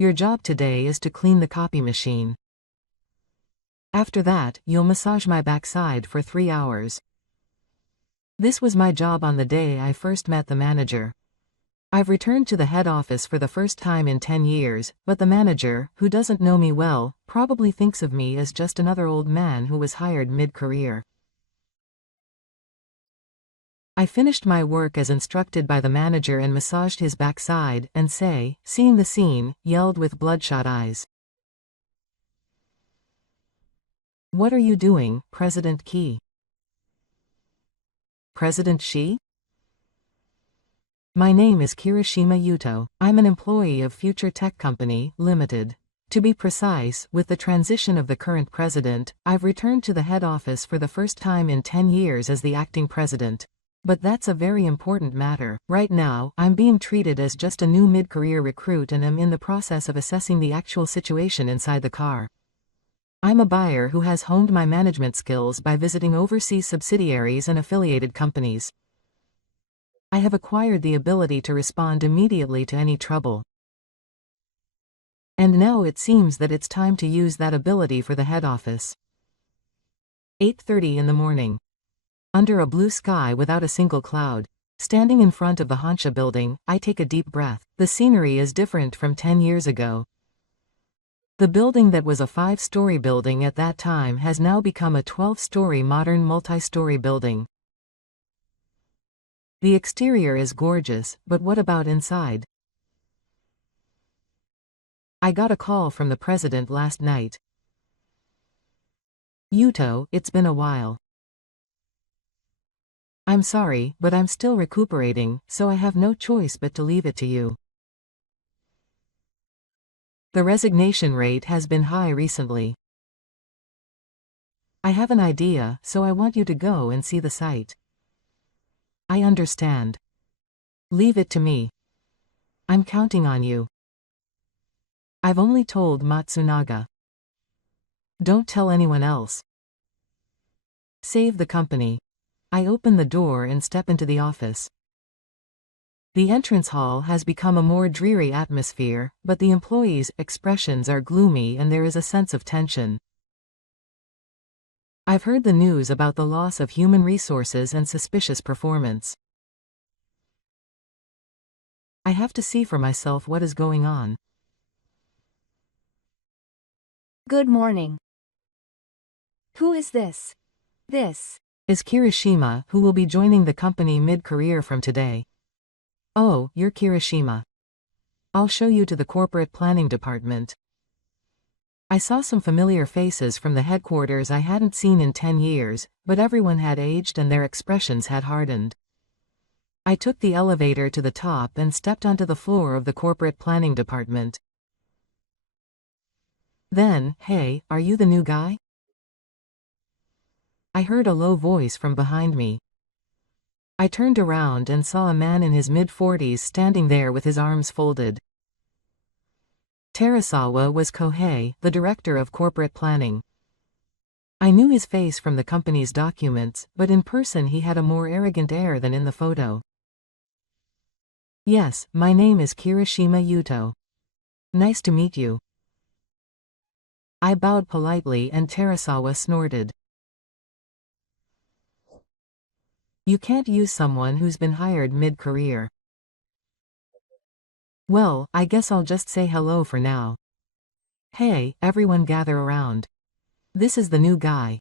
Your job today is to clean the copy machine. After that, you'll massage my backside for 3 hours. This was my job on the day I first met the manager. I've returned to the head office for the first time in 10 years, but the manager, who doesn't know me well, probably thinks of me as just another old man who was hired mid-career. I finished my work as instructed by the manager and massaged his backside, and seeing the scene, yelled with bloodshot eyes. What are you doing, President Key? President Shi? My name is Kirishima Yuto. I'm an employee of Future Tech Company, Limited. To be precise, with the transition of the current president, I've returned to the head office for the first time in 10 years as the acting president. But that's a very important matter. Right now, I'm being treated as just a new mid-career recruit and am in the process of assessing the actual situation inside the car. I'm a buyer who has honed my management skills by visiting overseas subsidiaries and affiliated companies. I have acquired the ability to respond immediately to any trouble. And now it seems that it's time to use that ability for the head office. 8:30 in the morning. Under a blue sky without a single cloud. Standing in front of the Hansha building, I take a deep breath. The scenery is different from 10 years ago. The building that was a 5-story building at that time has now become a 12-story modern multi-story building. The exterior is gorgeous, but what about inside? I got a call from the president last night. Yuto, it's been a while. I'm sorry, but I'm still recuperating, so I have no choice but to leave it to you. The resignation rate has been high recently. I have an idea, so I want you to go and see the site. I understand. Leave it to me. I'm counting on you. I've only told Matsunaga. Don't tell anyone else. Save the company. I open the door and step into the office. The entrance hall has become a more dreary atmosphere, but the employees' expressions are gloomy and there is a sense of tension. I've heard the news about the loss of human resources and suspicious performance. I have to see for myself what is going on. Good morning. Who is this? This is Kirishima, who will be joining the company mid-career from today. Oh, you're Kirishima. I'll show you to the corporate planning department. I saw some familiar faces from the headquarters I hadn't seen in 10 years, but everyone had aged and their expressions had hardened. I took the elevator to the top and stepped onto the floor of the corporate planning department. Then, hey, are you the new guy? I heard a low voice from behind me. I turned around and saw a man in his mid-40s standing there with his arms folded. Terasawa was Kohei, the director of corporate planning. I knew his face from the company's documents, but in person he had a more arrogant air than in the photo. Yes, my name is Kirishima Yuto. Nice to meet you. I bowed politely and Terasawa snorted. You can't use someone who's been hired mid-career. Well, I guess I'll just say hello for now. Hey, everyone gather around. This is the new guy.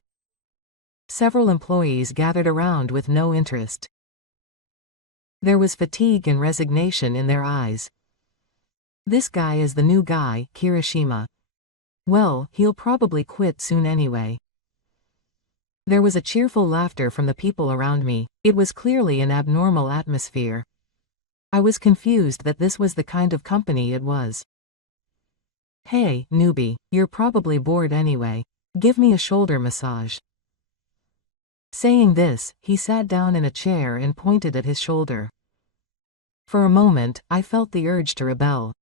Several employees gathered around with no interest. There was fatigue and resignation in their eyes. This guy is the new guy, Kirishima. Well, he'll probably quit soon anyway. There was a cheerful laughter from the people around me. It was clearly an abnormal atmosphere. I was confused that this was the kind of company it was. Hey, newbie, you're probably bored anyway. Give me a shoulder massage. Saying this, he sat down in a chair and pointed at his shoulder. For a moment, I felt the urge to rebel.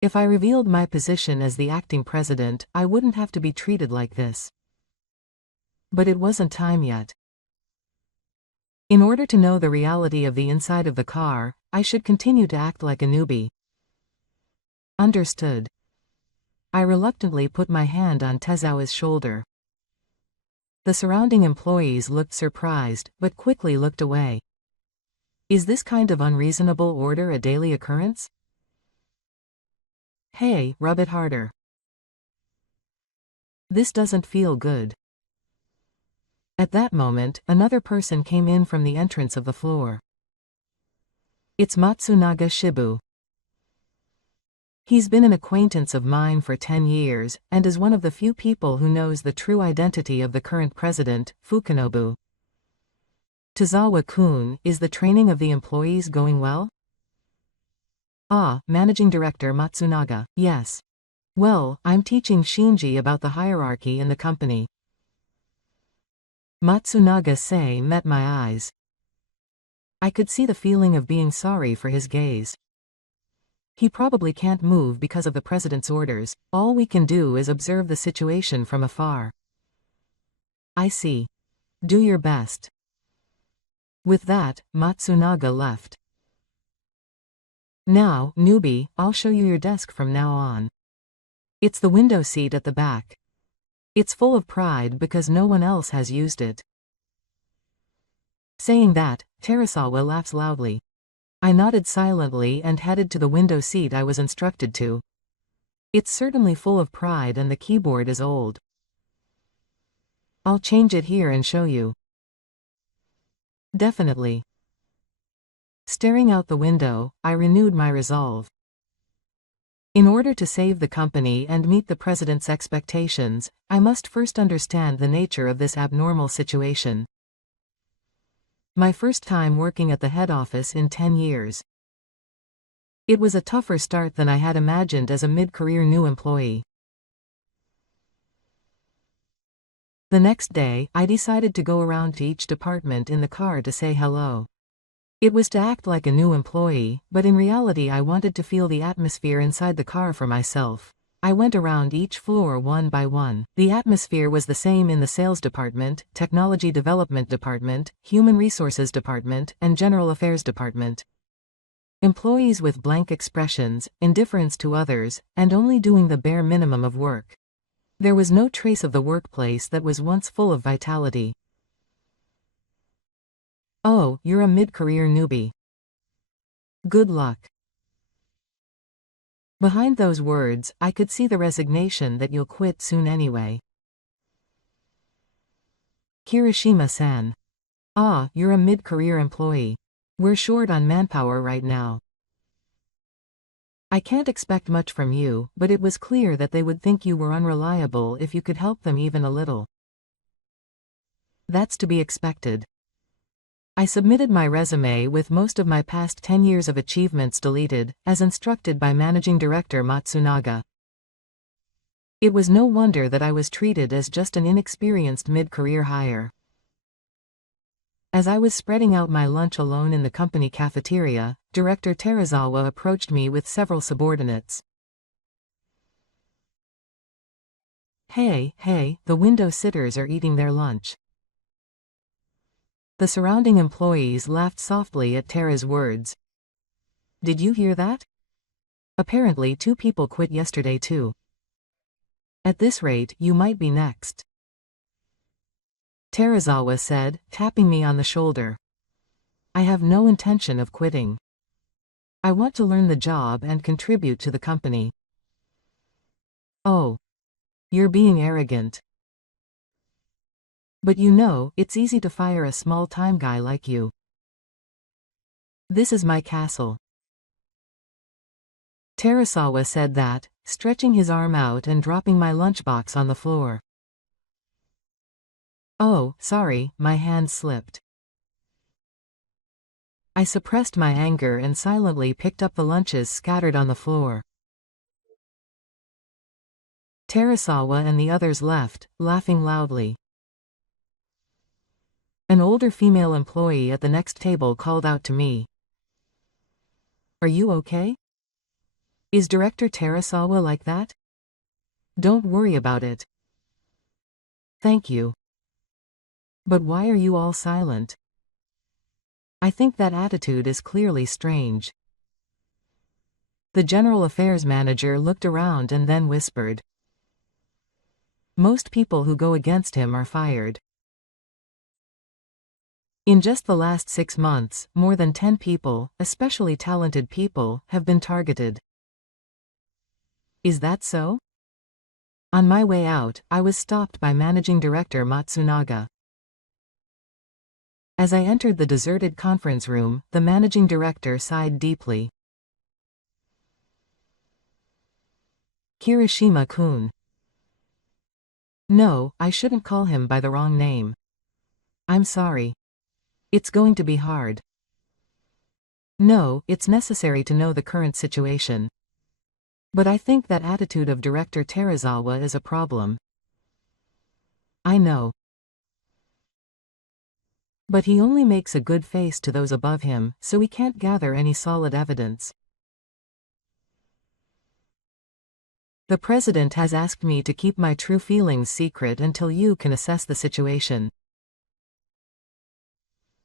If I revealed my position as the acting president, I wouldn't have to be treated like this. But it wasn't time yet. In order to know the reality of the inside of the car, I should continue to act like a newbie. Understood. I reluctantly put my hand on Tezawa's shoulder. The surrounding employees looked surprised, but quickly looked away. Is this kind of unreasonable order a daily occurrence? Hey, rub it harder. This doesn't feel good. At that moment, another person came in from the entrance of the floor. It's Matsunaga Shibu. He's been an acquaintance of mine for 10 years, and is one of the few people who knows the true identity of the current president, Fukunobu. Tozawa-kun, is the training of the employees going well? Ah, Managing Director Matsunaga, yes. Well, I'm teaching Shinji about the hierarchy in the company. Matsunaga-sei met my eyes. I could see the feeling of being sorry for his gaze. He probably can't move because of the president's orders. All we can do is observe the situation from afar. I see. Do your best. With that, Matsunaga left. Now, newbie, I'll show you your desk from now on. It's the window seat at the back. It's full of pride because no one else has used it. Saying that, Terasawa laughs loudly. I nodded silently and headed to the window seat I was instructed to. It's certainly full of pride and the keyboard is old. I'll change it here and show you. Definitely. Staring out the window, I renewed my resolve. In order to save the company and meet the president's expectations, I must first understand the nature of this abnormal situation. My first time working at the head office in 10 years. It was a tougher start than I had imagined as a mid-career new employee. The next day, I decided to go around to each department in the car to say hello. It was to act like a new employee, but in reality I wanted to feel the atmosphere inside the car for myself. I went around each floor one by one. The atmosphere was the same in the sales department, technology development department, human resources department, and general affairs department. Employees with blank expressions, indifference to others, and only doing the bare minimum of work. There was no trace of the workplace that was once full of vitality. Oh, you're a mid-career newbie. Good luck. Behind those words, I could see the resignation that you'll quit soon anyway. Kirishima-san. Ah, you're a mid-career employee. We're short on manpower right now. I can't expect much from you, but it was clear that they would think you were unreliable if you could help them even a little. That's to be expected. I submitted my resume with most of my past 10 years of achievements deleted, as instructed by Managing Director Matsunaga. It was no wonder that I was treated as just an inexperienced mid-career hire. As I was spreading out my lunch alone in the company cafeteria, Director Terazawa approached me with several subordinates. Hey, the window sitters are eating their lunch. The surrounding employees laughed softly at Tera's words. Did you hear that? Apparently 2 people quit yesterday too. At this rate, you might be next. Terazawa said, tapping me on the shoulder. I have no intention of quitting. I want to learn the job and contribute to the company. Oh. You're being arrogant. But you know, it's easy to fire a small-time guy like you. This is my castle. Terasawa said that, stretching his arm out and dropping my lunchbox on the floor. Oh, sorry, my hand slipped. I suppressed my anger and silently picked up the lunches scattered on the floor. Terasawa and the others left, laughing loudly. An older female employee at the next table called out to me. Are you okay? Is Director Terasawa like that? Don't worry about it. Thank you. But why are you all silent? I think that attitude is clearly strange. The general affairs manager looked around and then whispered. Most people who go against him are fired. In just the last 6 months, more than 10 people, especially talented people, have been targeted. Is that so? On my way out, I was stopped by Managing Director Matsunaga. As I entered the deserted conference room, the Managing Director sighed deeply. Kirishima-kun. No, I shouldn't call him by the wrong name. I'm sorry. It's going to be hard. No, it's necessary to know the current situation. But I think that attitude of Director Terazawa is a problem. I know. But he only makes a good face to those above him, so we can't gather any solid evidence. The president has asked me to keep my true feelings secret until you can assess the situation.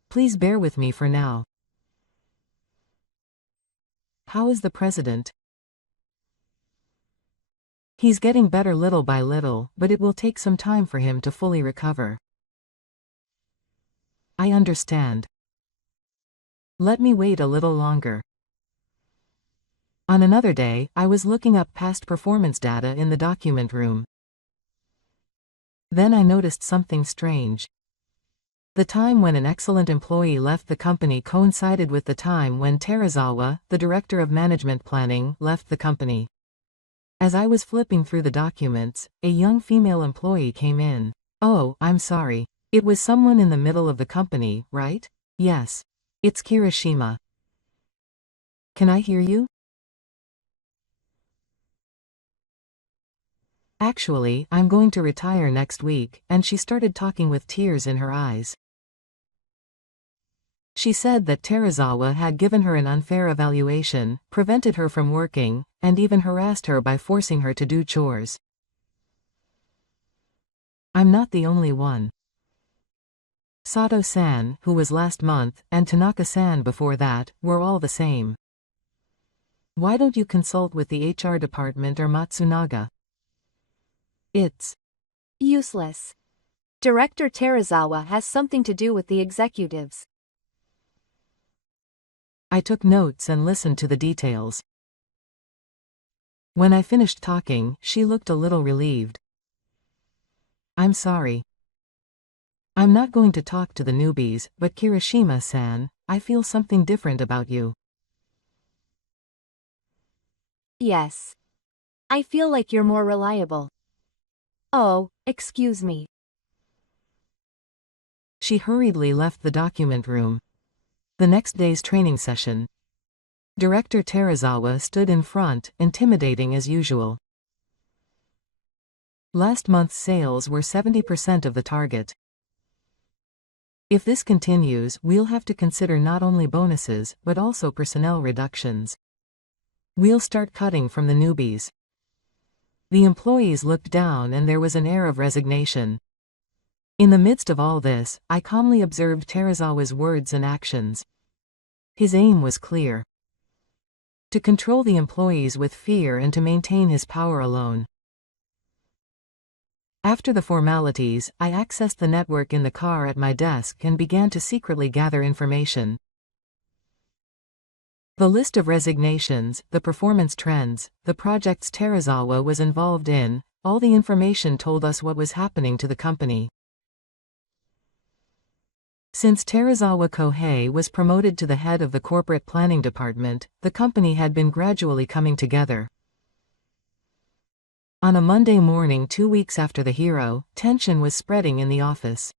Please bear with me for now. How is the president? He's getting better little by little, but it will take some time for him to fully recover. I understand. Let me wait a little longer. On another day, I was looking up past performance data in the document room. Then I noticed something strange. The time when an excellent employee left the company coincided with the time when Terazawa, the director of management planning, left the company. As I was flipping through the documents, a young female employee came in. Oh, I'm sorry. It was someone in the middle of the company, right? Yes. It's Kirishima. Can I hear you? Actually, I'm going to retire next week, and she started talking with tears in her eyes. She said that Terazawa had given her an unfair evaluation, prevented her from working, and even harassed her by forcing her to do chores. I'm not the only one. Sato-san, who was last month, and Tanaka-san before that, were all the same. Why don't you consult with the HR department or Matsunaga? It's useless. Director Terazawa has something to do with the executives. I took notes and listened to the details. When I finished talking, she looked a little relieved. I'm sorry. I'm not going to talk to the newbies, but Kirishima-san, I feel something different about you. Yes. I feel like you're more reliable. Oh, excuse me. She hurriedly left the document room. The next day's training session. Director Terazawa stood in front, intimidating as usual. Last month's sales were 70% of the target. If this continues, we'll have to consider not only bonuses, but also personnel reductions. We'll start cutting from the newbies. The employees looked down and there was an air of resignation. In the midst of all this, I calmly observed Terazawa's words and actions. His aim was clear. To control the employees with fear and to maintain his power alone. After the formalities, I accessed the network in the car at my desk and began to secretly gather information. The list of resignations, the performance trends, the projects Terazawa was involved in, all the information told us what was happening to the company. Since Terazawa Kohei was promoted to the head of the corporate planning department, the company had been gradually coming together. On a Monday morning 2 weeks after the hero, tension was spreading in the office.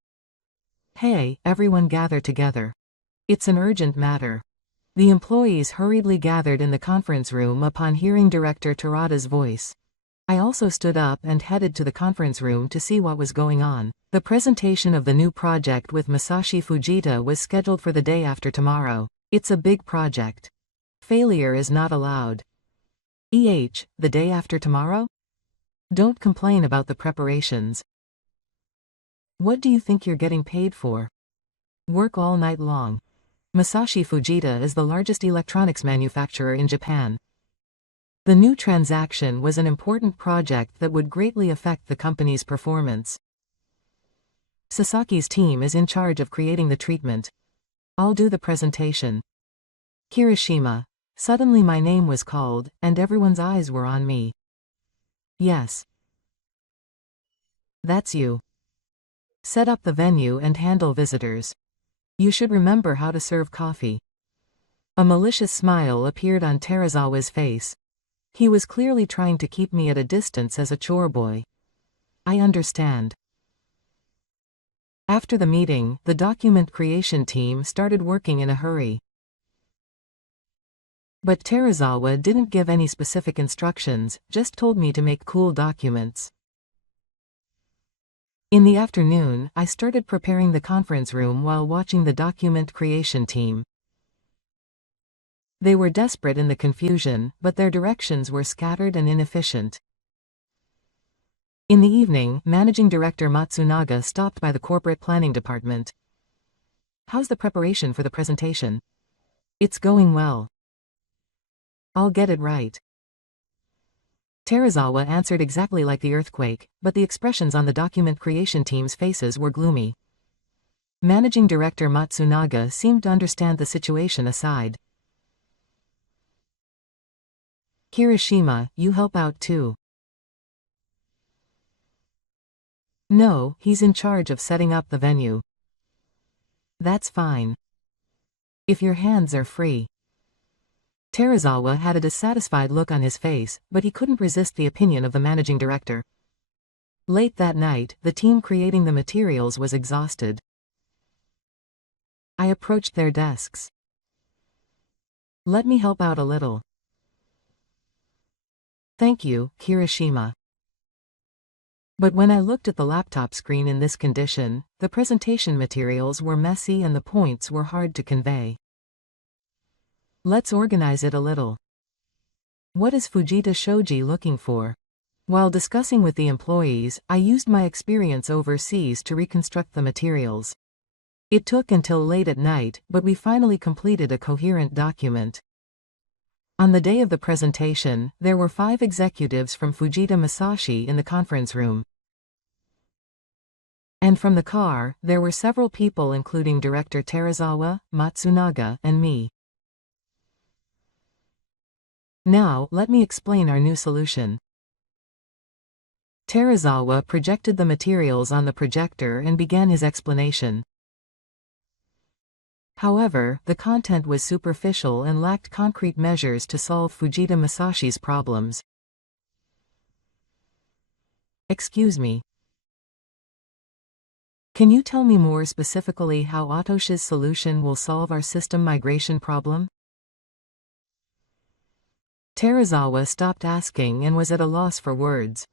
Hey, everyone gather together. It's an urgent matter. The employees hurriedly gathered in the conference room upon hearing Director Terada's voice. I also stood up and headed to the conference room to see what was going on. The presentation of the new project with Masashi Fujita was scheduled for the day after tomorrow. It's a big project. Failure is not allowed. The day after tomorrow? Don't complain about the preparations. What do you think you're getting paid for? Work all night long. Masashi Fujita is the largest electronics manufacturer in Japan. The new transaction was an important project that would greatly affect the company's performance. Sasaki's team is in charge of creating the treatment. I'll do the presentation. Kirishima. Suddenly my name was called, and everyone's eyes were on me. Yes. That's you. Set up the venue and handle visitors. You should remember how to serve coffee. A malicious smile appeared on Terazawa's face. He was clearly trying to keep me at a distance as a chore boy. I understand. After the meeting, the document creation team started working in a hurry. But Terazawa didn't give any specific instructions, just told me to make cool documents. In the afternoon, I started preparing the conference room while watching the document creation team. They were desperate in the confusion, but their directions were scattered and inefficient. In the evening, Managing Director Matsunaga stopped by the corporate planning department. How's the preparation for the presentation? It's going well. I'll get it right. Terazawa answered exactly like the earthquake, but the expressions on the document creation team's faces were gloomy. Managing Director Matsunaga seemed to understand the situation aside. Kirishima, you help out too. No, he's in charge of setting up the venue. That's fine. If your hands are free. Terazawa had a dissatisfied look on his face, but he couldn't resist the opinion of the managing director. Late that night, the team creating the materials was exhausted. I approached their desks. Let me help out a little. Thank you, Kirishima. But when I looked at the laptop screen in this condition, the presentation materials were messy and the points were hard to convey. Let's organize it a little. What is Fujita Shoji looking for? While discussing with the employees, I used my experience overseas to reconstruct the materials. It took until late at night, but we finally completed a coherent document. On the day of the presentation, there were 5 executives from Fujita Masashi in the conference room. And from the car, there were several people including Director Terazawa, Matsunaga, and me. Now, let me explain our new solution. Terazawa projected the materials on the projector and began his explanation. However, the content was superficial and lacked concrete measures to solve Fujita Masashi's problems. Excuse me. Can you tell me more specifically how Atoshi's solution will solve our system migration problem? Terazawa stopped asking and was at a loss for words.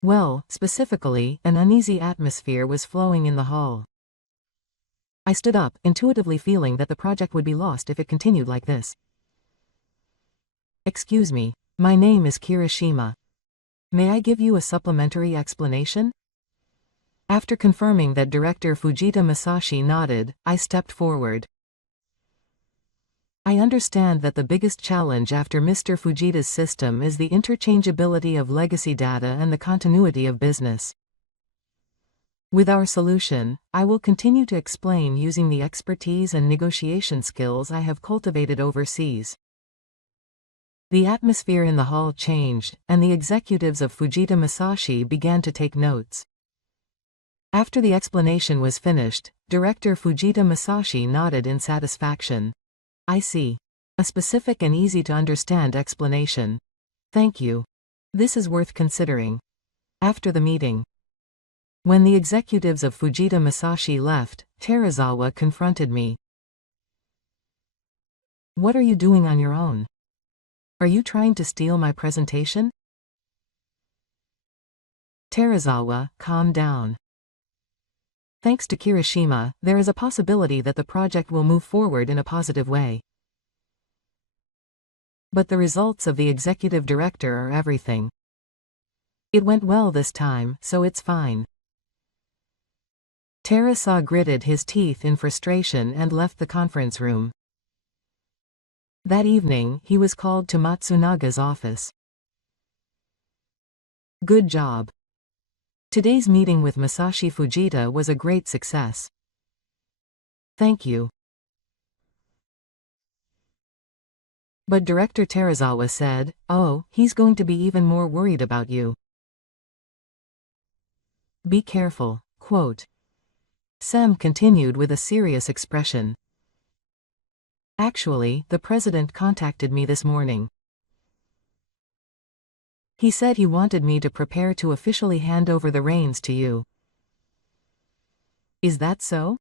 Well, specifically, an uneasy atmosphere was flowing in the hall. I stood up, intuitively feeling that the project would be lost if it continued like this. Excuse me, my name is Kirishima. May I give you a supplementary explanation? After confirming that Director Fujita Masashi nodded, I stepped forward. I understand that the biggest challenge after Mr. Fujita's system is the interchangeability of legacy data and the continuity of business. With our solution, I will continue to explain using the expertise and negotiation skills I have cultivated overseas. The atmosphere in the hall changed, and the executives of Fujita Masashi began to take notes. After the explanation was finished, Director Fujita Masashi nodded in satisfaction. I see. A specific and easy-to-understand explanation. Thank you. This is worth considering. After the meeting. When the executives of Fujita Masashi left, Terazawa confronted me. What are you doing on your own? Are you trying to steal my presentation? Terazawa, calm down. Thanks to Kirishima, there is a possibility that the project will move forward in a positive way. But the results of the executive director are everything. It went well this time, so it's fine. Terazawa gritted his teeth in frustration and left the conference room. That evening, he was called to Matsunaga's office. Good job. Today's meeting with Masashi Fujita was a great success. Thank you. But Director Terazawa said, "Oh, he's going to be even more worried about you. Be careful." Quote. Sam continued with a serious expression. Actually, the president contacted me this morning. He said he wanted me to prepare to officially hand over the reins to you. Is that so?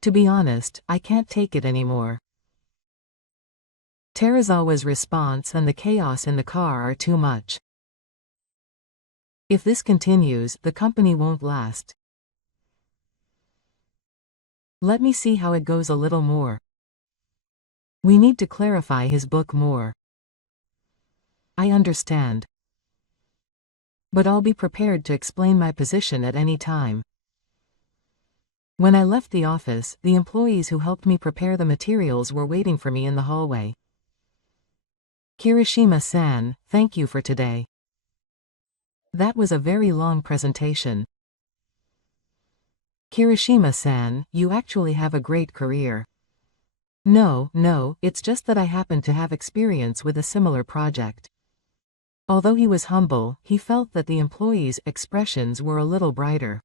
To be honest, I can't take it anymore. Terazawa's response and the chaos in the car are too much. If this continues, the company won't last. Let me see how it goes a little more. We need to clarify his book more. I understand. But I'll be prepared to explain my position at any time. When I left the office, the employees who helped me prepare the materials were waiting for me in the hallway. Kirishima-san, thank you for today. That was a very long presentation. Kirishima-san, you actually have a great career. No, it's just that I happen to have experience with a similar project. Although he was humble, he felt that the employees' expressions were a little brighter.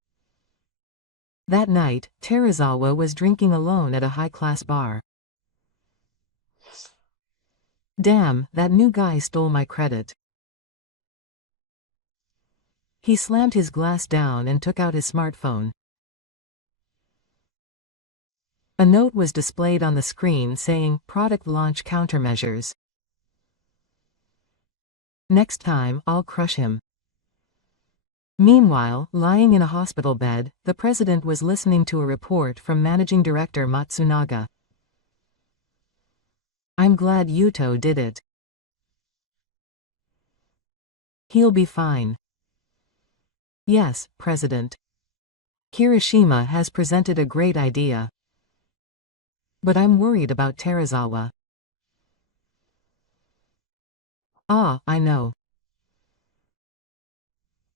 That night, Terazawa was drinking alone at a high-class bar. Damn, that new guy stole my credit. He slammed his glass down and took out his smartphone. A note was displayed on the screen saying, "Product launch countermeasures. Next time, I'll crush him." Meanwhile, lying in a hospital bed, the president was listening to a report from Managing Director Matsunaga. I'm glad Yuto did it. He'll be fine. Yes, President. Kirishima has presented a great idea. But I'm worried about Terazawa. Ah, I know.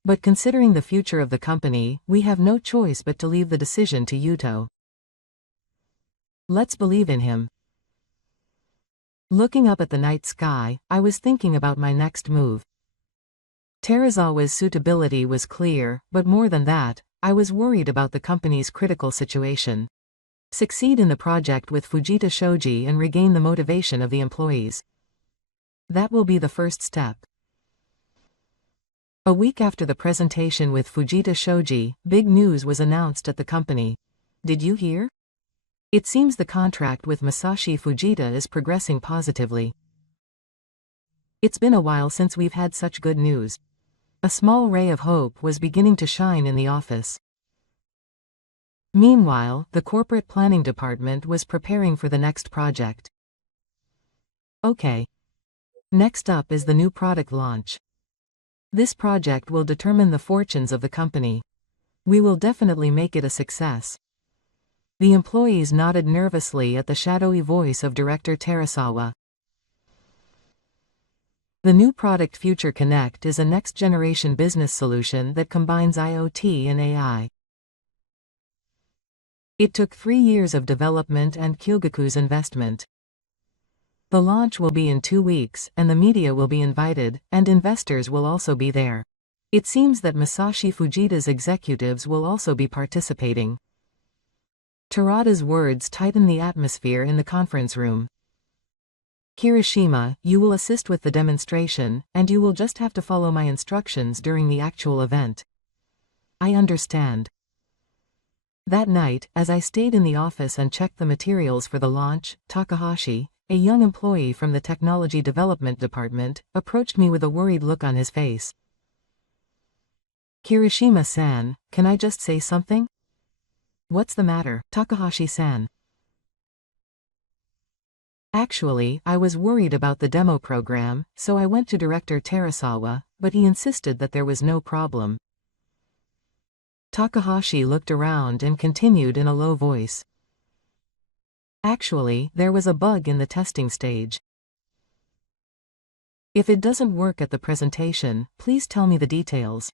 But considering the future of the company, we have no choice but to leave the decision to Yuto. Let's believe in him. Looking up at the night sky, I was thinking about my next move. Terazawa's suitability was clear, but more than that, I was worried about the company's critical situation. Succeed in the project with Fujita Shoji and regain the motivation of the employees. That will be the first step. A week after the presentation with Fujita Shoji, big news was announced at the company. Did you hear? It seems the contract with Masashi Fujita is progressing positively. It's been a while since we've had such good news. A small ray of hope was beginning to shine in the office. Meanwhile, the corporate planning department was preparing for the next project. Okay. Next up is the new product launch. This project will determine the fortunes of the company. We will definitely make it a success. The employees nodded nervously at the shadowy voice of Director Terazawa. The new product Future Connect is a next-generation business solution that combines IoT and AI. It took 3 years of development and Kyogaku's investment. The launch will be in 2 weeks, and the media will be invited, and investors will also be there. It seems that Masashi Fujita's executives will also be participating. Terada's words tightened the atmosphere in the conference room. Kirishima, you will assist with the demonstration, and you will just have to follow my instructions during the actual event. I understand. That night, as I stayed in the office and checked the materials for the launch, Takahashi, a young employee from the Technology Development Department, approached me with a worried look on his face. Kirishima-san, can I just say something? What's the matter, Takahashi-san? Actually, I was worried about the demo program, so I went to Director Terazawa, but he insisted that there was no problem. Takahashi looked around and continued in a low voice. Actually, there was a bug in the testing stage. If it doesn't work at the presentation, please tell me the details.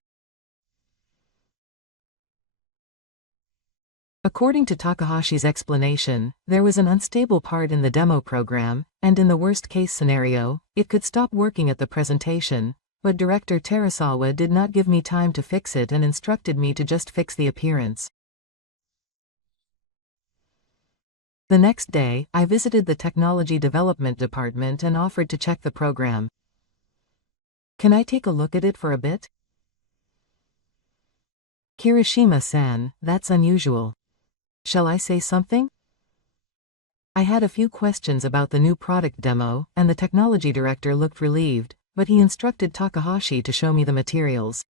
According to Takahashi's explanation, there was an unstable part in the demo program, and in the worst-case scenario, it could stop working at the presentation, but Director Terasawa did not give me time to fix it and instructed me to just fix the appearance. The next day, I visited the Technology Development Department and offered to check the program. Can I take a look at it for a bit? Kirishima-san, that's unusual. Shall I say something? I had a few questions about the new product demo, and the technology director looked relieved, but he instructed Takahashi to show me the materials.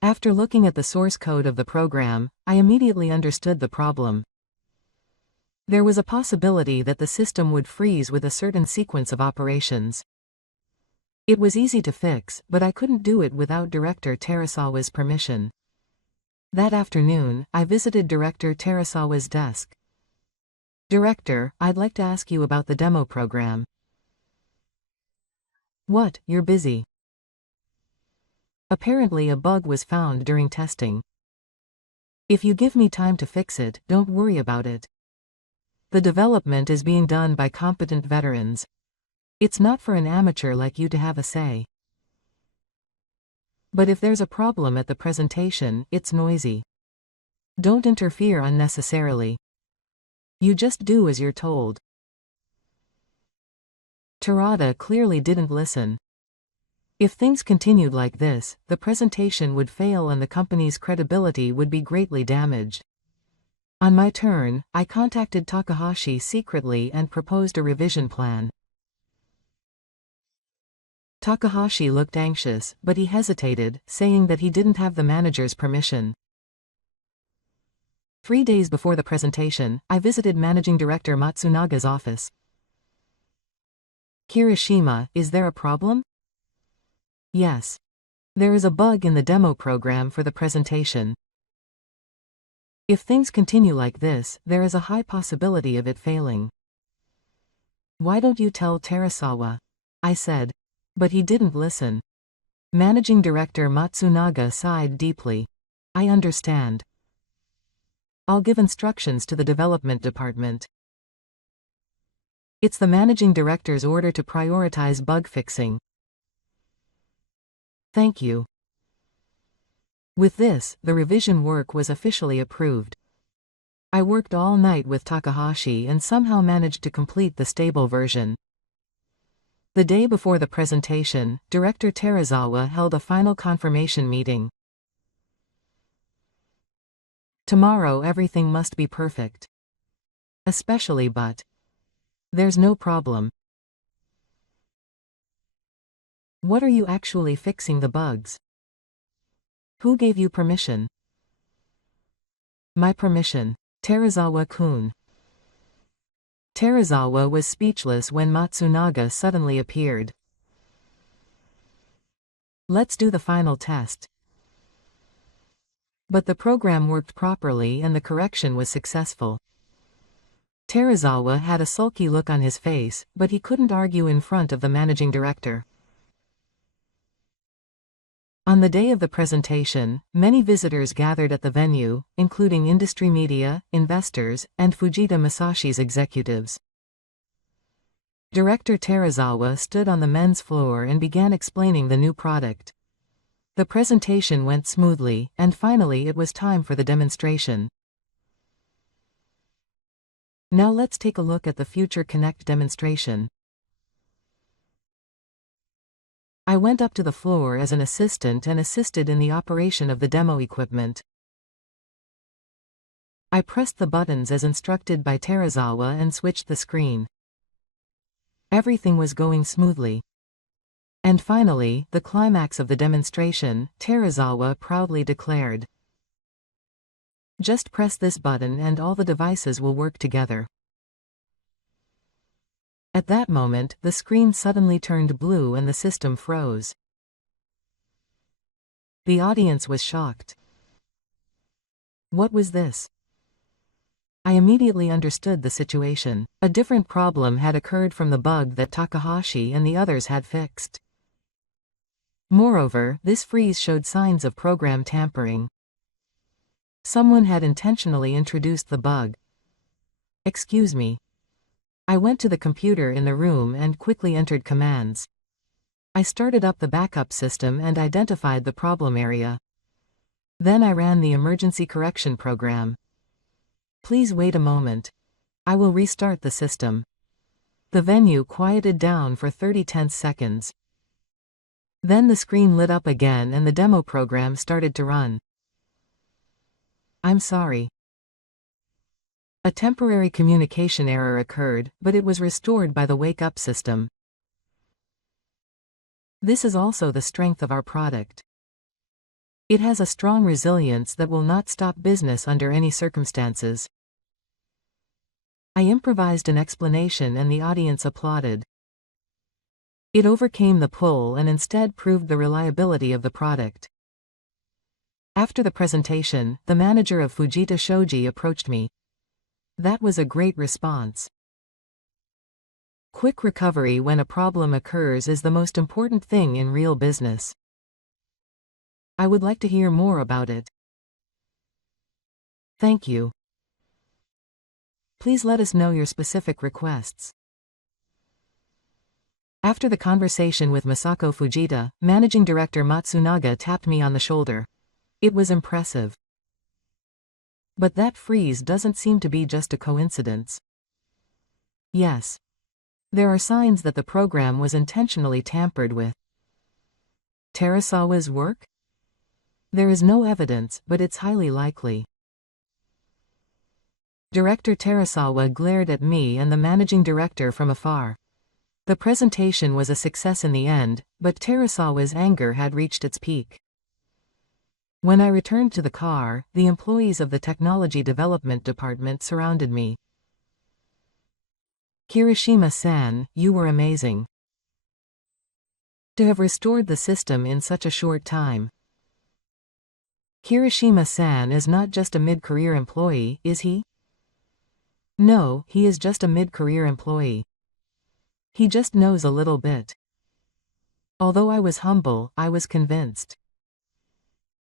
After looking at the source code of the program, I immediately understood the problem. There was a possibility that the system would freeze with a certain sequence of operations. It was easy to fix, but I couldn't do it without Director Terasawa's permission. That afternoon, I visited Director Terasawa's desk. Director, I'd like to ask you about the demo program. What, you're busy? Apparently a bug was found during testing. If you give me time to fix it, don't worry about it. The development is being done by competent veterans. It's not for an amateur like you to have a say. But if there's a problem at the presentation, it's noisy. Don't interfere unnecessarily. You just do as you're told. Terada clearly didn't listen. If things continued like this, the presentation would fail and the company's credibility would be greatly damaged. On my turn, I contacted Takahashi secretly and proposed a revision plan. Takahashi looked anxious, but he hesitated, saying that he didn't have the manager's permission. 3 days before the presentation, I visited Managing Director Matsunaga's office. Kirishima, is there a problem? Yes. There is a bug in the demo program for the presentation. If things continue like this, there is a high possibility of it failing. Why don't you tell Terasawa? I said. But he didn't listen. Managing Director Matsunaga sighed deeply. I understand. I'll give instructions to the development department. It's the managing director's order to prioritize bug fixing. Thank you. With this, the revision work was officially approved. I worked all night with Takahashi and somehow managed to complete the stable version. The day before the presentation, Director Terasawa held a final confirmation meeting. Tomorrow everything must be perfect. Especially but. There's no problem. What are you actually fixing the bugs? Who gave you permission? My permission. Terasawa-kun. Terasawa was speechless when Matsunaga suddenly appeared. Let's do the final test. But the program worked properly and the correction was successful. Terasawa had a sulky look on his face, but he couldn't argue in front of the managing director. On the day of the presentation, many visitors gathered at the venue, including industry media, investors, and Fujita Masashi's executives. Director Terasawa stood on the men's floor and began explaining the new product. The presentation went smoothly, and finally it was time for the demonstration. Now let's take a look at the Future Connect demonstration. I went up to the floor as an assistant and assisted in the operation of the demo equipment. I pressed the buttons as instructed by Terasawa and switched the screen. Everything was going smoothly. And finally, the climax of the demonstration, Terasawa proudly declared. Just press this button and all the devices will work together. At that moment, the screen suddenly turned blue and the system froze. The audience was shocked. What was this? I immediately understood the situation. A different problem had occurred from the bug that Takahashi and the others had fixed. Moreover, this freeze showed signs of program tampering. Someone had intentionally introduced the bug. Excuse me. I went to the computer in the room and quickly entered commands. I started up the backup system and identified the problem area. Then I ran the emergency correction program. Please wait a moment. I will restart the system. The venue quieted down for 30 tense seconds. Then the screen lit up again and the demo program started to run. I'm sorry. A temporary communication error occurred, but it was restored by the wake-up system. This is also the strength of our product. It has a strong resilience that will not stop business under any circumstances. I improvised an explanation and the audience applauded. It overcame the pull and instead proved the reliability of the product. After the presentation, the manager of Fujita Shoji approached me. That was a great response. Quick recovery when a problem occurs is the most important thing in real business. I would like to hear more about it. Thank you. Please let us know your specific requests. After the conversation with Masako Fujita, Managing Director Matsunaga tapped me on the shoulder. It was impressive. But that freeze doesn't seem to be just a coincidence. Yes. There are signs that the program was intentionally tampered with. Terasawa's work? There is no evidence, but it's highly likely. Director Terasawa glared at me and the managing director from afar. The presentation was a success in the end, but Terasawa's anger had reached its peak. When I returned to the car, the employees of the Technology Development Department surrounded me. Kirishima-san, you were amazing. To have restored the system in such a short time. Kirishima-san is not just a mid-career employee, is he? No, he is just a mid-career employee. He just knows a little bit. Although I was humble, I was convinced.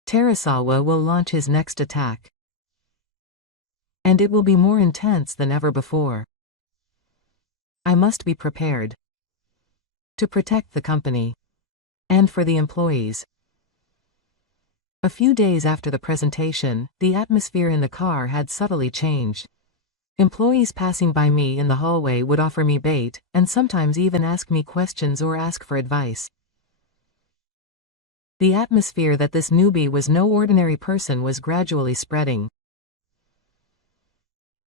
Terasawa will launch his next attack. And it will be more intense than ever before. I must be prepared. To protect the company. And for the employees. A few days after the presentation, the atmosphere in the car had subtly changed. Employees passing by me in the hallway would offer me bait, and sometimes even ask me questions or ask for advice. The atmosphere that this newbie was no ordinary person was gradually spreading.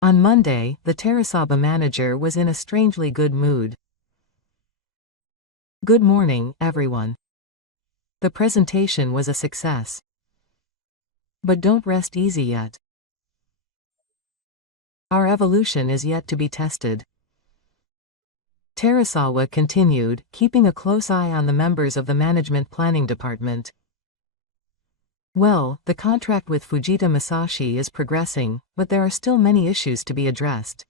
On Monday, the Terasawa manager was in a strangely good mood. Good morning, everyone. The presentation was a success. But don't rest easy yet. Our evolution is yet to be tested. Terasawa continued, keeping a close eye on the members of the Management Planning Department. Well, the contract with Fujita Masashi is progressing, but there are still many issues to be addressed.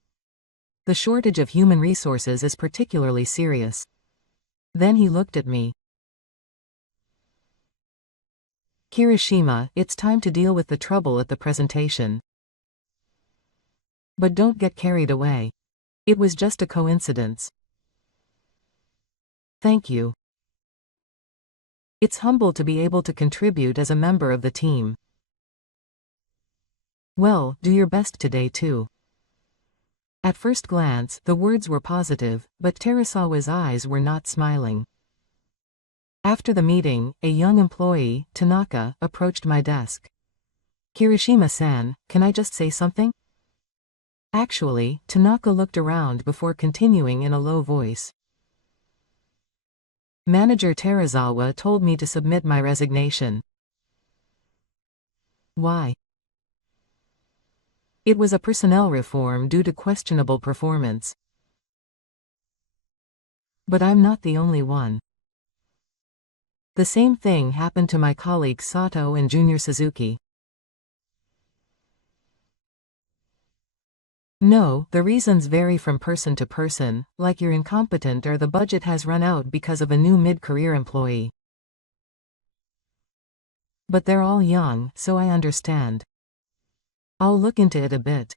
The shortage of human resources is particularly serious. Then he looked at me. Kirishima, it's time to deal with the trouble at the presentation. But don't get carried away. It was just a coincidence. Thank you. It's humble to be able to contribute as a member of the team. Well, do your best today too. At first glance, the words were positive, but Terasawa's eyes were not smiling. After the meeting, a young employee, Tanaka, approached my desk. Kirishima-san, can I just say something? Actually, Tanaka looked around before continuing in a low voice. Manager Terasawa told me to submit my resignation. Why? It was a personnel reform due to questionable performance. But I'm not the only one. The same thing happened to my colleagues Sato and Junior Suzuki. No, the reasons vary from person to person, like you're incompetent or the budget has run out because of a new mid-career employee. But they're all young, so I understand. I'll look into it a bit.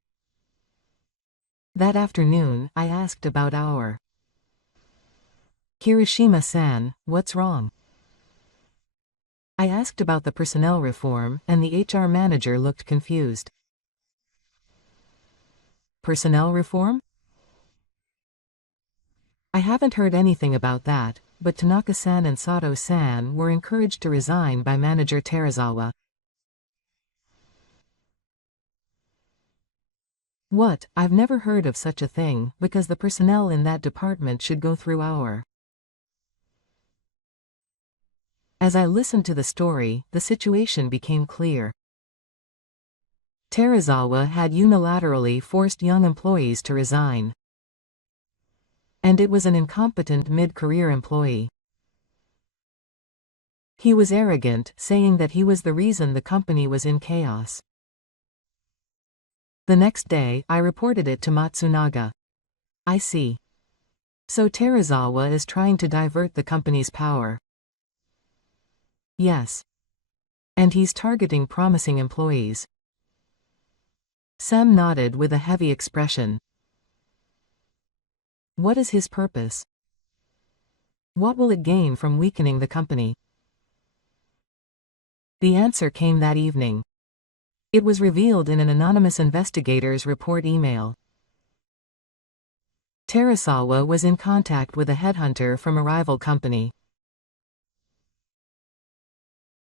That afternoon, I asked about our Kirishima-san, what's wrong? I asked about the personnel reform, and the HR manager looked confused. Personnel reform? I haven't heard anything about that, but Tanaka-san and Sato-san were encouraged to resign by manager Terazawa. What? I've never heard of such a thing, because the personnel in that department should go through our. As I listened to the story, the situation became clear. Terazawa had unilaterally forced young employees to resign. And it was an incompetent mid-career employee. He was arrogant, saying that he was the reason the company was in chaos. The next day, I reported it to Matsunaga. I see. So Terazawa is trying to divert the company's power. Yes. And he's targeting promising employees. Sam nodded with a heavy expression. What is his purpose? What will it gain from weakening the company? The answer came that evening. It was revealed in an anonymous investigator's report email. Terazawa was in contact with a headhunter from a rival company.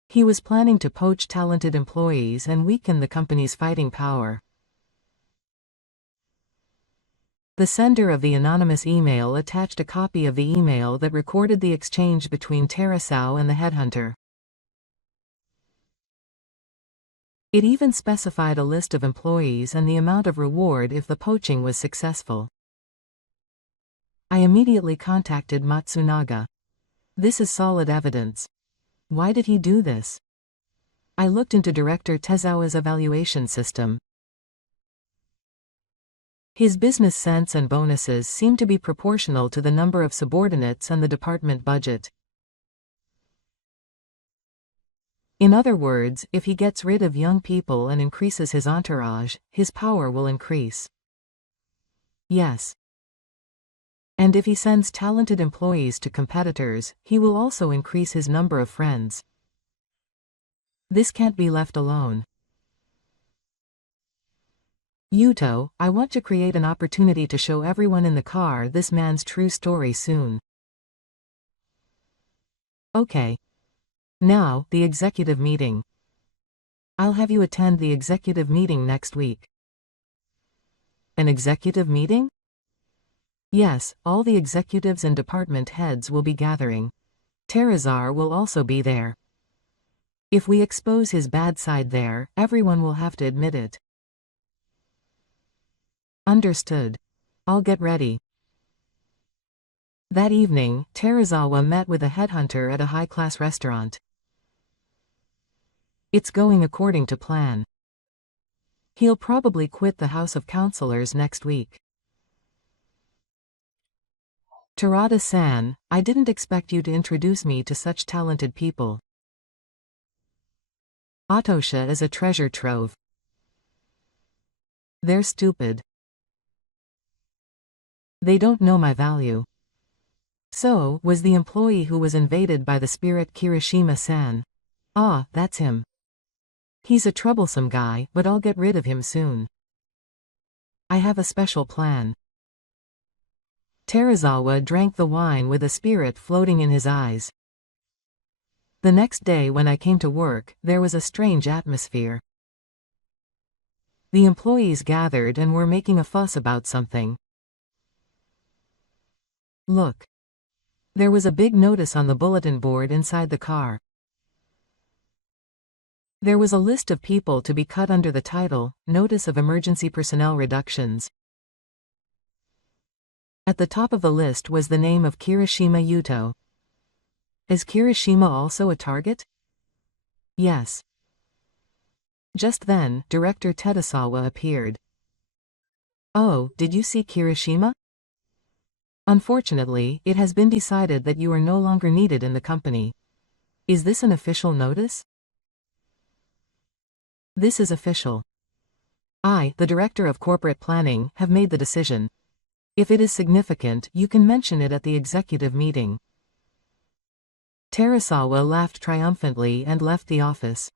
He was planning to poach talented employees and weaken the company's fighting power. The sender of the anonymous email attached a copy of the email that recorded the exchange between Terazawa and the headhunter. It even specified a list of employees and the amount of reward if the poaching was successful. I immediately contacted Matsunaga. This is solid evidence. Why did he do this? I looked into Director Tezawa's evaluation system. His business sense and bonuses seem to be proportional to the number of subordinates and the department budget. In other words, if he gets rid of young people and increases his entourage, his power will increase. Yes. And if he sends talented employees to competitors, he will also increase his number of friends. This can't be left alone. Yuto, I want to create an opportunity to show everyone in the car this man's true story soon. Okay. Now, the executive meeting. I'll have you attend the executive meeting next week. An executive meeting? Yes, all the executives and department heads will be gathering. Terazar will also be there. If we expose his bad side there, everyone will have to admit it. Understood. I'll get ready. That evening, Terazawa met with a headhunter at a high-class restaurant. It's going according to plan. He'll probably quit the House of Councilors next week. Terada-san, I didn't expect you to introduce me to such talented people. Atosha is a treasure trove. They're stupid. They don't know my value. So, was the employee who was invaded by the spirit Kirishima-san. Ah, that's him. He's a troublesome guy, but I'll get rid of him soon. I have a special plan. Terazawa drank the wine with a spirit floating in his eyes. The next day when I came to work, there was a strange atmosphere. The employees gathered and were making a fuss about something. Look. There was a big notice on the bulletin board inside the car. There was a list of people to be cut under the title, Notice of Emergency Personnel Reductions. At the top of the list was the name of Kirishima Yuto. Is Kirishima also a target? Yes. Just then, Director Terazawa appeared. Oh, did you see Kirishima? Unfortunately, it has been decided that you are no longer needed in the company. Is this an official notice? This is official. I, the Director of Corporate Planning, have made the decision. If it is significant, you can mention it at the executive meeting. Terasawa laughed triumphantly and left the office.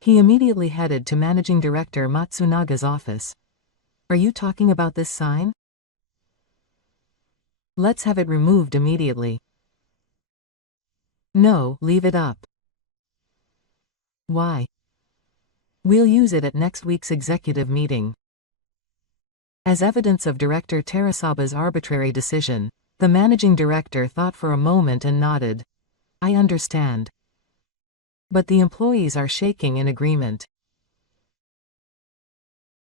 He immediately headed to Managing Director Matsunaga's office. Are you talking about this sign? Let's have it removed immediately. No, leave it up. Why? We'll use it at next week's executive meeting. As evidence of Director Terasawa's arbitrary decision, the Managing Director thought for a moment and nodded. I understand. But the employees are shaking in agreement.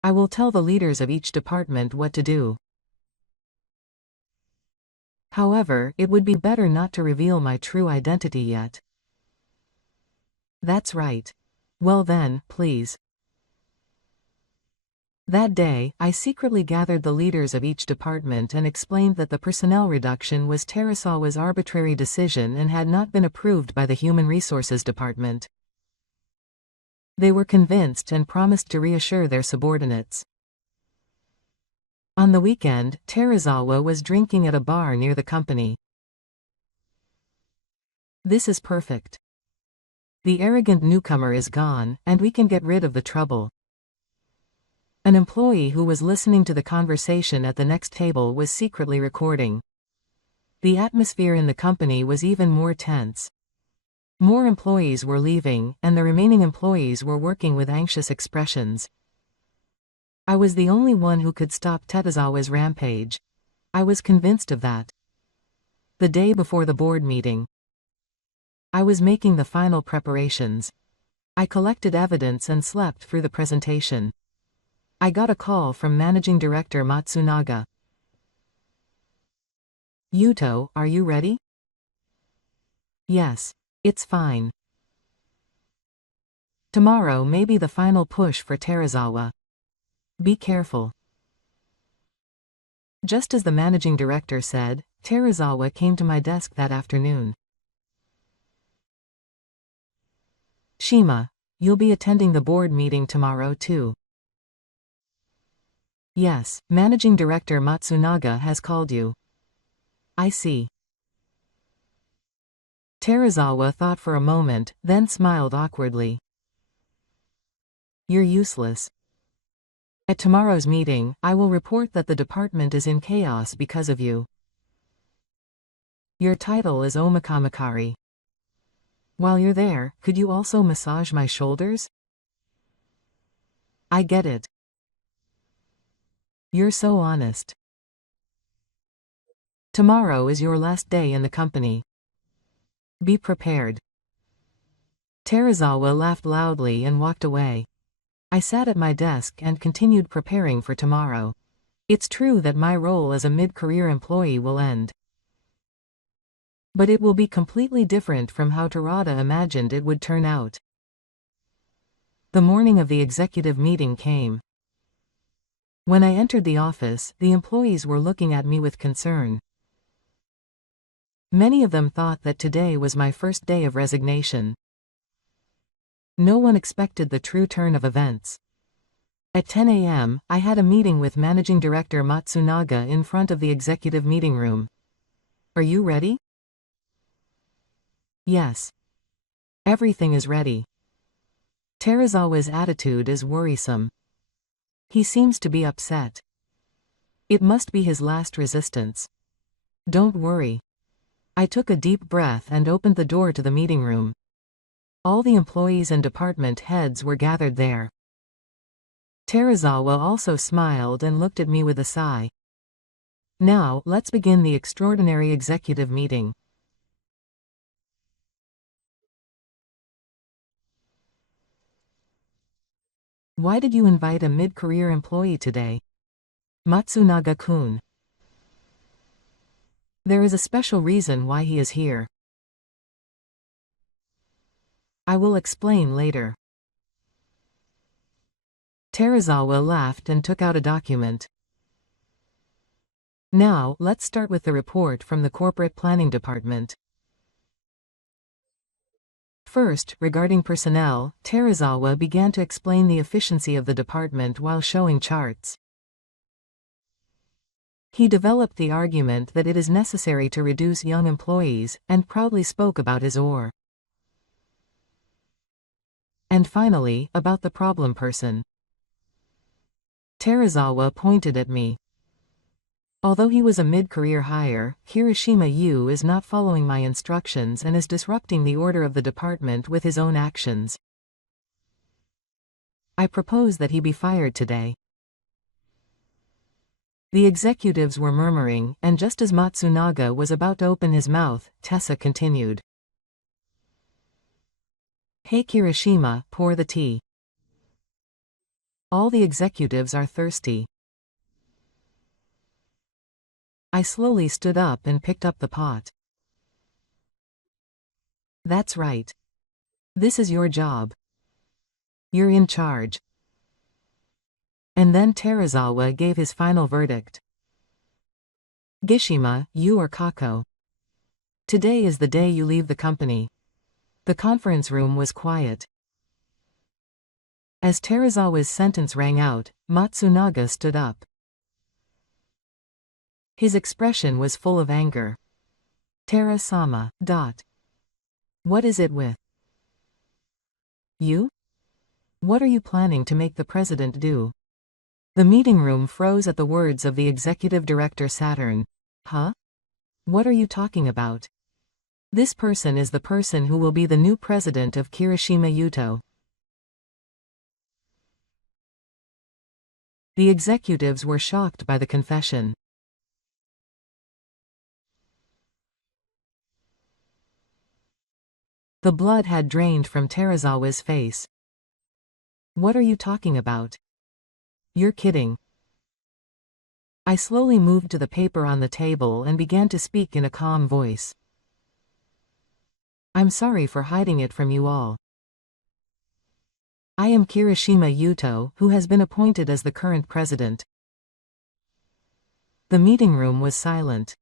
I will tell the leaders of each department what to do. However, it would be better not to reveal my true identity yet. That's right. Well then, please. That day, I secretly gathered the leaders of each department and explained that the personnel reduction was Terasawa's arbitrary decision and had not been approved by the Human Resources Department. They were convinced and promised to reassure their subordinates. On the weekend, Terasawa was drinking at a bar near the company. This is perfect. The arrogant newcomer is gone, and we can get rid of the trouble. An employee who was listening to the conversation at the next table was secretly recording. The atmosphere in the company was even more tense. More employees were leaving, and the remaining employees were working with anxious expressions. I was the only one who could stop Terasawa's rampage. I was convinced of that. The day before the board meeting, I was making the final preparations. I collected evidence and slept through the presentation. I got a call from Managing Director Matsunaga. Yuto, are you ready? Yes, it's fine. Tomorrow may be the final push for Terasawa. Be careful. Just as the Managing Director said, Terasawa came to my desk that afternoon. Shima, you'll be attending the board meeting tomorrow too. Yes, Managing Director Matsunaga has called you. I see. Terasawa thought for a moment, then smiled awkwardly. You're useless. At tomorrow's meeting, I will report that the department is in chaos because of you. Your title is Omakamakari. While you're there, could you also massage my shoulders? I get it. You're so honest. Tomorrow is your last day in the company. Be prepared. Terasawa laughed loudly and walked away. I sat at my desk and continued preparing for tomorrow. It's true that my role as a mid-career employee will end. But it will be completely different from how Terada imagined it would turn out. The morning of the executive meeting came. When I entered the office, the employees were looking at me with concern. Many of them thought that today was my first day of resignation. No one expected the true turn of events. At 10 a.m., I had a meeting with Managing Director Matsunaga in front of the executive meeting room. Are you ready? Yes. Everything is ready. Terasawa's attitude is worrisome. He seems to be upset. It must be his last resistance. Don't worry. I took a deep breath and opened the door to the meeting room. All the employees and department heads were gathered there. Terasawa also smiled and looked at me with a sigh. Now, let's begin the extraordinary executive meeting. Why did you invite a mid-career employee today? Matsunaga-kun. There is a special reason why he is here. I will explain later. Terasawa laughed and took out a document. Now, let's start with the report from the Corporate Planning Department. First, regarding personnel, Terazawa began to explain the efficiency of the department while showing charts. He developed the argument that it is necessary to reduce young employees, and proudly spoke about his oar. And finally, about the problem person. Terazawa pointed at me. Although he was a mid-career hire, Kirishima Yu is not following my instructions and is disrupting the order of the department with his own actions. I propose that he be fired today. The executives were murmuring, and just as Matsunaga was about to open his mouth, Tessa continued. Hey Kirishima, pour the tea. All the executives are thirsty. I slowly stood up and picked up the pot. That's right. This is your job. You're in charge. And then Terazawa gave his final verdict. Gishima, you or Kako. Today is the day you leave the company. The conference room was quiet. As Terazawa's sentence rang out, Matsunaga stood up. His expression was full of anger. Tera-sama. What is it with you? What are you planning to make the president do? The meeting room froze at the words of the executive director Saturn. Huh? What are you talking about? This person is the person who will be the new president of Kirishima Yuto. The executives were shocked by the confession. The blood had drained from Terazawa's face. What are you talking about? You're kidding. I slowly moved to the paper on the table and began to speak in a calm voice. I'm sorry for hiding it from you all. I am Kirishima Yuto, who has been appointed as the current president. The meeting room was silent.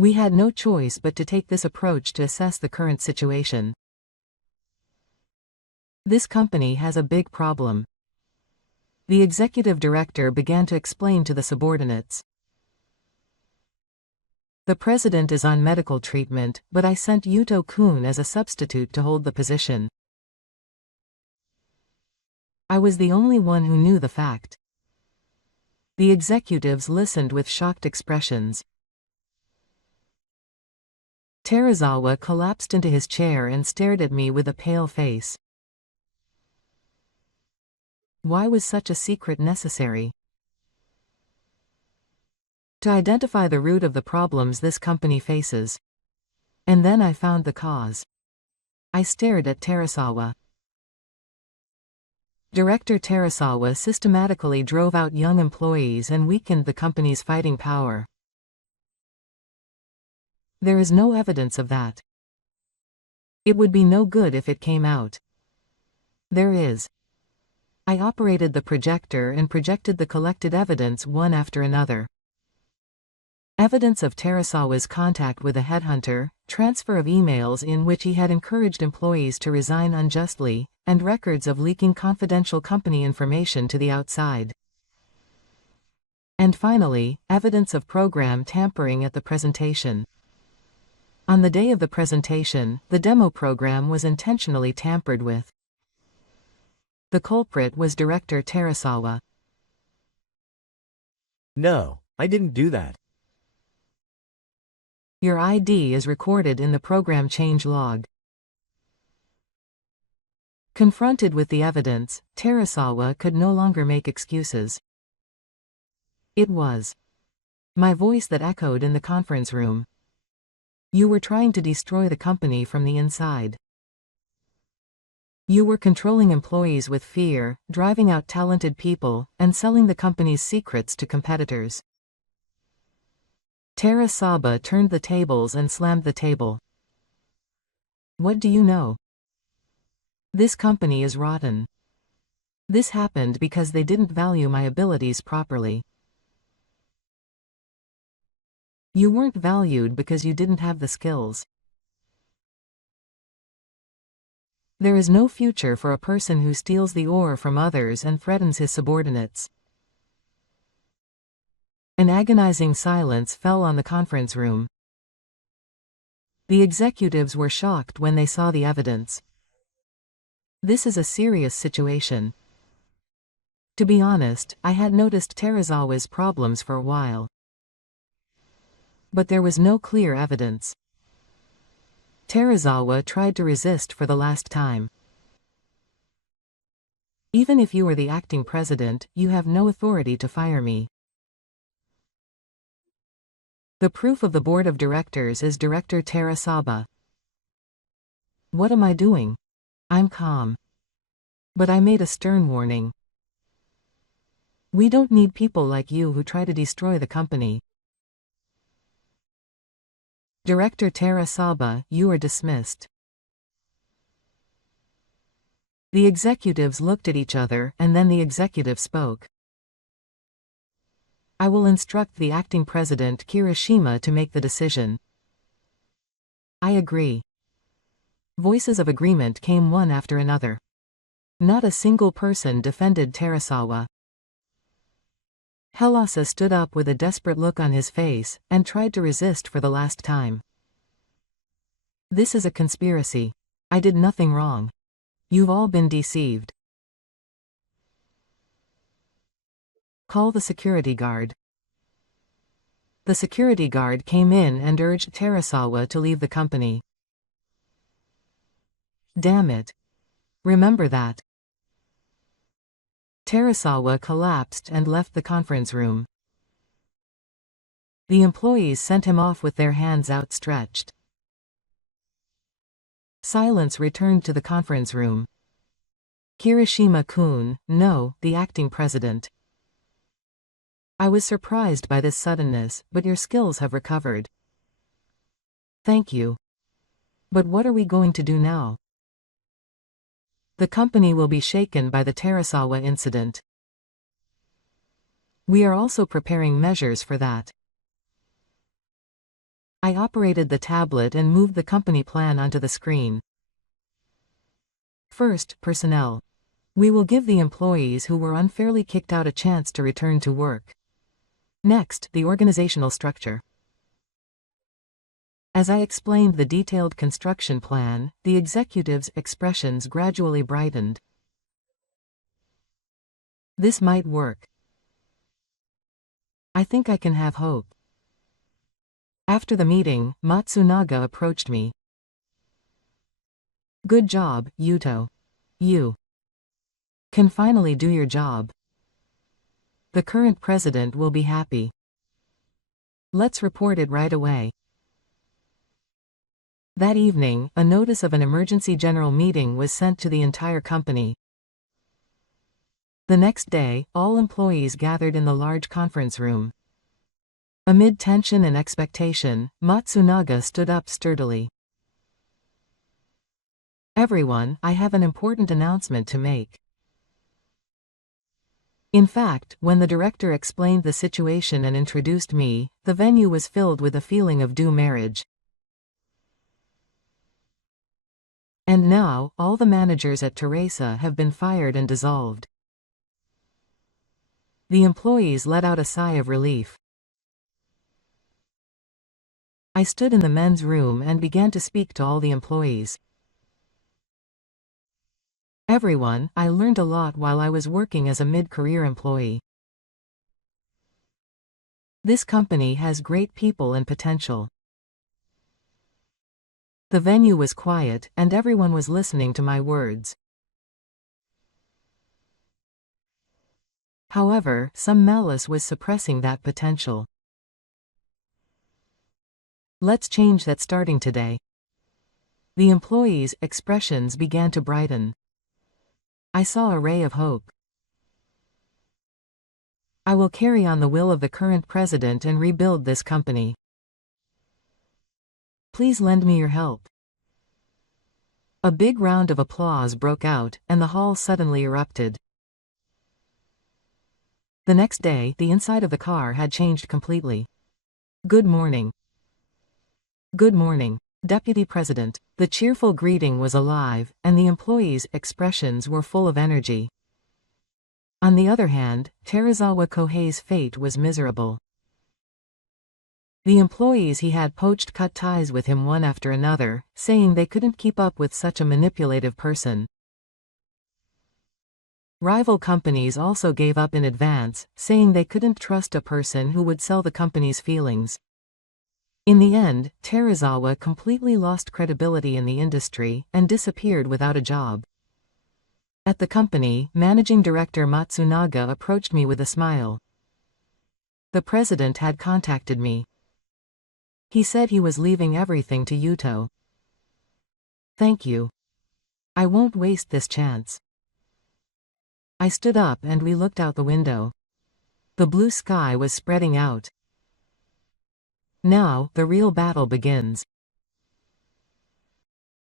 We had no choice but to take this approach to assess the current situation. This company has a big problem. The executive director began to explain to the subordinates. The president is on medical treatment, but I sent Yuto-kun as a substitute to hold the position. I was the only one who knew the fact. The executives listened with shocked expressions. Terazawa collapsed into his chair and stared at me with a pale face. Why was such a secret necessary? To identify the root of the problems this company faces. And then I found the cause. I stared at Terazawa. Director Terazawa systematically drove out young employees and weakened the company's fighting power. There is no evidence of that. It would be no good if it came out. There is. I operated the projector and projected the collected evidence one after another. Evidence of Terazawa's contact with a headhunter, transfer of emails in which he had encouraged employees to resign unjustly, and records of leaking confidential company information to the outside. And finally, evidence of program tampering at the presentation. On the day of the presentation, the demo program was intentionally tampered with. The culprit was Director Terazawa. No, I didn't do that. Your ID is recorded in the program change log. Confronted with the evidence, Terazawa could no longer make excuses. It was my voice that echoed in the conference room. You were trying to destroy the company from the inside. You were controlling employees with fear, driving out talented people, and selling the company's secrets to competitors. Terazawa turned the tables and slammed the table. What do you know? This company is rotten. This happened because they didn't value my abilities properly. You weren't valued because you didn't have the skills. There is no future for a person who steals the ore from others and threatens his subordinates. An agonizing silence fell on the conference room. The executives were shocked when they saw the evidence. This is a serious situation. To be honest, I had noticed Terazawa's problems for a while. But there was no clear evidence. Terazawa tried to resist for the last time. Even if you were the acting president, you have no authority to fire me. The proof of the board of directors is Director Terazawa. What am I doing? I'm calm. But I made a stern warning. We don't need people like you who try to destroy the company. Director Terazawa, you are dismissed. The executives looked at each other, and then the executive spoke. I will instruct the acting president Kirishima to make the decision. I agree. Voices of agreement came one after another. Not a single person defended Terazawa. Helasa stood up with a desperate look on his face, and tried to resist for the last time. This is a conspiracy. I did nothing wrong. You've all been deceived. Call the security guard. The security guard came in and urged Terazawa to leave the company. Damn it. Remember that. Terazawa collapsed and left the conference room. The employees sent him off with their hands outstretched. Silence returned to the conference room. Kirishima-kun, no, the acting president. I was surprised by this suddenness, but your skills have recovered. Thank you. But what are we going to do now? The company will be shaken by the Terazawa incident. We are also preparing measures for that. I operated the tablet and moved the company plan onto the screen. First, personnel. We will give the employees who were unfairly kicked out a chance to return to work. Next, the organizational structure. As I explained the detailed construction plan, the executives' expressions gradually brightened. This might work. I think I can have hope. After the meeting, Matsunaga approached me. Good job, Yuto. You can finally do your job. The current president will be happy. Let's report it right away. That evening, a notice of an emergency general meeting was sent to the entire company. The next day, all employees gathered in the large conference room. Amid tension and expectation, Matsunaga stood up sturdily. Everyone, I have an important announcement to make. In fact, when the director explained the situation and introduced me, the venue was filled with a feeling of due marriage. And now, all the managers at Teresa have been fired and dissolved. The employees let out a sigh of relief. I stood in the men's room and began to speak to all the employees. Everyone, I learned a lot while I was working as a mid-career employee. This company has great people and potential. The venue was quiet, and everyone was listening to my words. However, some malice was suppressing that potential. Let's change that starting today. The employees' expressions began to brighten. I saw a ray of hope. I will carry on the will of the current president and rebuild this company. Please lend me your help. A big round of applause broke out, and the hall suddenly erupted. The next day, the inside of the car had changed completely. Good morning. Good morning, Deputy President. The cheerful greeting was alive, and the employees' expressions were full of energy. On the other hand, Terazawa Kohei's fate was miserable. The employees he had poached cut ties with him one after another, saying they couldn't keep up with such a manipulative person. Rival companies also gave up in advance, saying they couldn't trust a person who would sell the company's feelings. In the end, Terazawa completely lost credibility in the industry and disappeared without a job. At the company, Managing Director Matsunaga approached me with a smile. The president had contacted me. He said he was leaving everything to Yuto. Thank you. I won't waste this chance. I stood up and we looked out the window. The blue sky was spreading out. Now, the real battle begins.